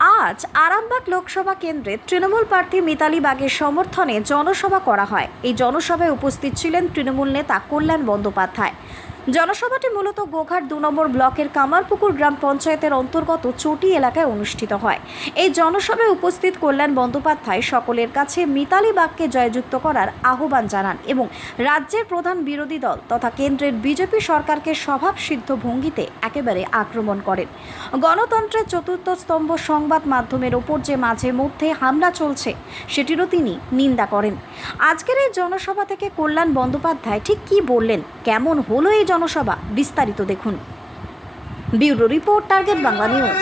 আজ আরামবাগ লোকসভা কেন্দ্রে তৃণমূল প্রার্থী মিতালি বাগের সমর্থনে জনসভা করা হয়। এই জনসভায় উপস্থিত ছিলেন তৃণমূল নেতা কল্যাণ বন্দ্যোপাধ্যায়। জনসভাটি মূলত গোঘাট ২ নম্বর ব্লকের কামারপুকুর গ্রাম পঞ্চায়েতের অন্তর্গত চটি এলাকায় অনুষ্ঠিত হয়। এই জনসভায় উপস্থিত কল্যাণ বন্দ্যোপাধ্যায় সকলের কাছে মিতালি বাগকে জয়যুক্ত করার আহ্বান জানান এবং রাজ্যের প্রধান বিরোধী দল তথা কেন্দ্রের বিজেপি সরকারকে স্বভাবসিদ্ধ ভঙ্গিতে একেবারে আক্রমণ করেন। গণতন্ত্রের চতুর্থ স্তম্ভ সংবাদ মাধ্যমের ওপর যে মাঝে মধ্যে হামলা চলছে সেটিরও তিনি নিন্দা করেন। আজকের এই জনসভা থেকে কল্যাণ বন্দ্যোপাধ্যায় ঠিক কী বললেন, কেমন হলো এই জনসভা, বিস্তারিত দেখুন। Bureau report, target Bangla news.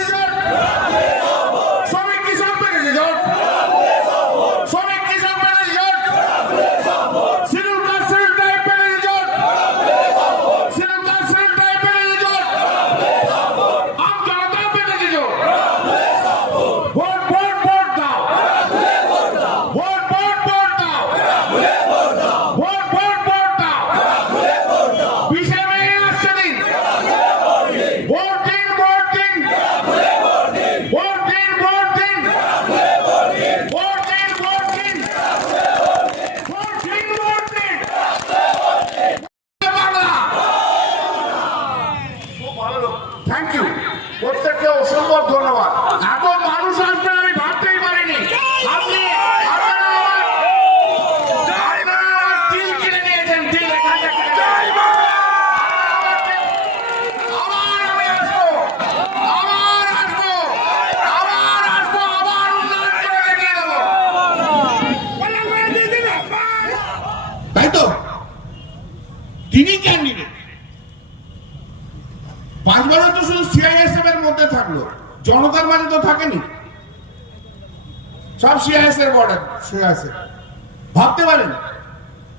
Thank you, প্রত্যেককে অসংখ্য ধন্যবাদ। এত মানুষ আসবে আমি ভাবতেই পারিনি। আপনি তিল কিনে নিয়েছেন, তিল এখান থেকে। আবার আমি আসবো, আবার আসবো, আবার আসবো, আবার উন্নয়ন করে দেখিয়ে দেবো। তাই তো তিনি ক্যান্ডিডেট 5 বারও তো শুধু সিআইএসএফ এর মধ্যে থাকলো, জনতার মাঝে তো থাকেনি। সব সিআইএসএফ বর্ডার সিআইএসএফ। ভাবতে পারেন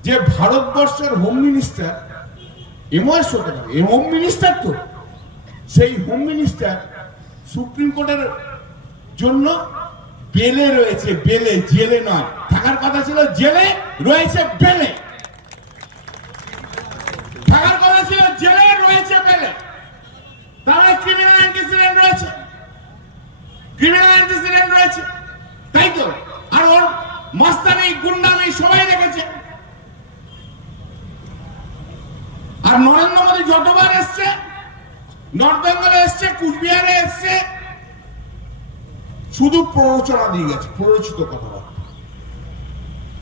যে ভারতবর্ষের হোম মিনিস্টার এমওএস হতে পারে, এই হোম মিনিস্টার তো, সেই হোম মিনিস্টার সুপ্রিম কোর্টের জন্য বেলে রয়েছে, বেলে, জেলে নয়। থাকার কথা ছিল জেলে, রয়েছে বেলে। থাকার কথা ছিল জেলে, রয়েছে বেলে। তাহলে ক্রিমিনাল অ্যান্টিসিডেন্ট রয়েছে, ক্রিমিনাল অ্যান্টিসিডেন্ট রয়েছে, তাই তো? আর ওর মাস্তানি, গুন্ডামি সবাই দেখেছে। আর নরেন্দ্র মোদী যতবার এসছে, নর্থ বেঙ্গলে এসছে, কুচবিহারে এসছে, শুধু প্ররোচনা দিয়ে গেছে, প্ররোচিত কথাবার্তা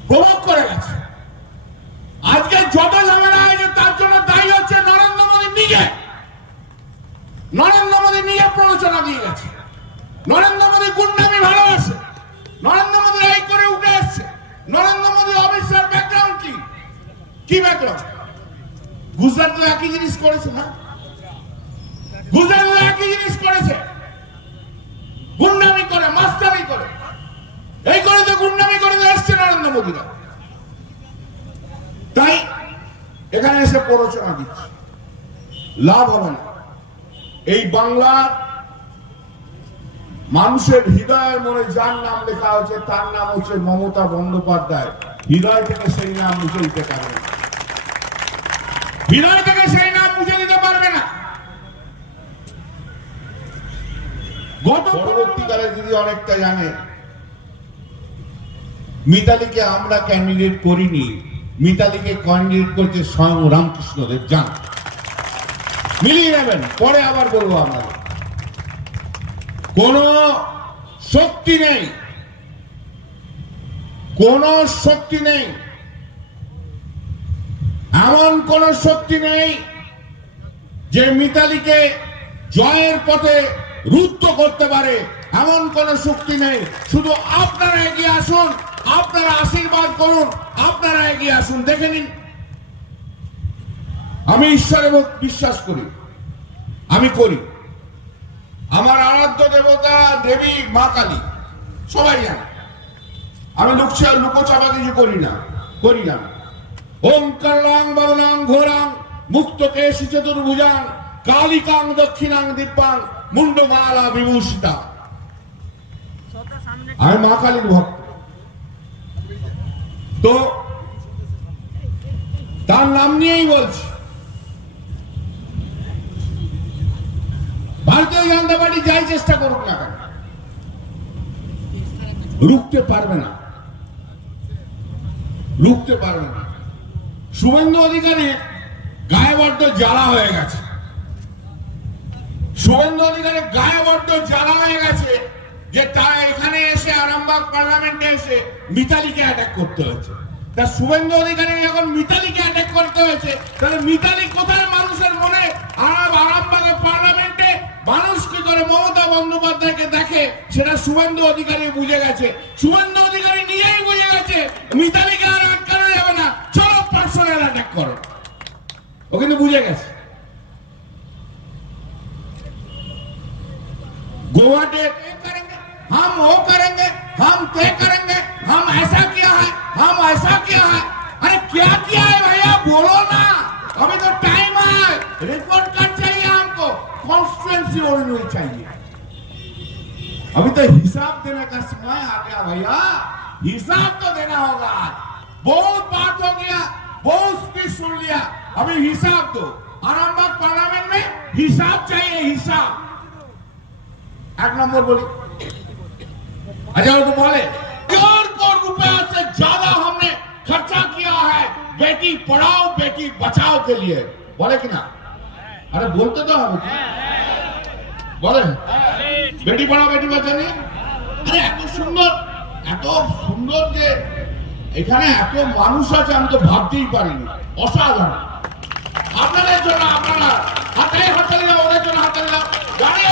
প্রভোগ করে গেছে। আজকে যত ঝামেলা হয়েছে তার জন্য দায়ী হচ্ছে নরেন্দ্র মোদী নিজে। নরেন্দ্র মোদী নিজে প্ররোচনা দিয়ে গেছে। নরেন্দ্র মোদী গুন্ডামি ভালোবাসে, নরেন্দ্র মোদী এই করে উঠে এসছে। নরেন্দ্র মোদী অফিসার ব্যাকগ্রাউন্ড কি, কি ব্যাকগ্রাউন্ড? গুজরাটে একই জিনিস করেছে না? গুজরাটে একই জিনিস করেছে, গুন্ডামি করে, মাস্তানি করে। এই করে তো গুন্ডামি করে এসছে নরেন্দ্র মোদীরা। তাই এখানে এসে প্ররোচনা দিচ্ছে, লাভ হবে না। এই বাংলার মানুষের হৃদয়ের মনে যার নাম লেখা হচ্ছে তার নাম হচ্ছে মমতা বন্দ্যোপাধ্যায়। হৃদয় থেকে সেই নাম মুছে দিতে পারবে না, হৃদয় থেকে সেই নাম মুছে দিতে পারবে না। গত পরবর্তীকালে যদি অনেকটা জানে, মিতালিকে আমরা ক্যান্ডিডেট করিনি, মিতালিকে ক্যান্ডিডেট করছে স্বয়ং রামকৃষ্ণদেব। যান মিলিয়ে নেবেন, পরে আবার বলবো আপনাদের। কোন শক্তি নেই, কোন শক্তি নেই, এমন কোন শক্তি নেই যে মিতালিকে জয়ের পথে রুদ্ধ করতে পারে, এমন কোন শক্তি নেই। শুধু আপনারা এগিয়ে আসুন, আপনারা আশীর্বাদ করুন, আপনারা এগিয়ে আসুন, দেখে নিন। আমি ঈশ্বরে বিশ্বাস করি, আমি করি। আমার আরাধ্য দেবতা দেবী মা কালী, সবাই জানে। আমি লুকোচাপা কিছু করি না। ওম কালাং বরণাং ঘোরাং মুক্তকেশী চতুর্ভুজাং কালিকাং দক্ষিণাং দিব্যাং মুন্ডমালা বিভূষিতা। আমি মা কালীর ভক্ত। তো তার নাম নিয়েই বলছি। ভারতীয় জনতা পার্টি যাই চেষ্টা করুক না কেন, রুখতে পারবে না, রুখতে পারবে না। শুভেন্দু অধিকারী গায়ে বড্ড জ্বালা হয়ে গেছে, শুভেন্দু অধিকারী গায়ে বড্ড জ্বালা হয়ে গেছে যে তারা এখানে এসে আরামবাগ পার্লামেন্টে এসে মিতালিকে অ্যাটাক করতে হয়েছে। তা শুভেন্দু অধিকারী যখন মিতালিকে অ্যাটাক করতে হয়েছে, তাহলে মিতালি কোথায় মানুষের মনে? আরামবাগের পার্লামেন্টে মানুষ কি করে মমতা বন্দ্যোপাধ্যায়কে দেখে সেটা শুভেন্দু অধিকারী বুঝে গেছে। শুভেন্দু অধিকারী নিজেই বুঝে গেছে মিতালিকে আর আটকানো যাবে না, চলো পার্সোনাল অ্যাটাক করো। ও কিন্তু বুঝে গেছে। गुवाहाटी करेंगे, हम वो करेंगे, हम तय करेंगे, हम ऐसा किया है, हम ऐसा किया है। अरे क्या किया है भैया, बोलो ना, अभी तो टाइम है। रिपोर्ट कार्ड चाहिए हमको, कॉन्स्टिट्यूएंसी ओरिजिनल चाहिए। अभी तो हिसाब देने का समय आ गया भैया, हिसाब तो देना होगा। बहुत बात हो गया, बहुत स्पीच सुन लिया, अभी हिसाब दो। आरामबाग पार्लियामेंट में हिसाब चाहिए, हिसाब। एक नंबर बोली, अच्छा तो बोले 1.5 करोड़ रुपया से ज्यादा हमने खर्चा किया है बेटी पढ़ाओ बेटी बचाओ के लिए, बोले कि ना? अरे बोलते तो हम बोले बेटी पढ़ाओ बेटी बचाओ नहीं। अरे এত সুন্দর যে এখানে এত মানুষ আছে আমি তো ভাবতেই পারিনি, অসাধারণ। আপনাদের জন্য আপনারা হাতে হাতে ওদের জন্য হাতে দাঁড়িয়ে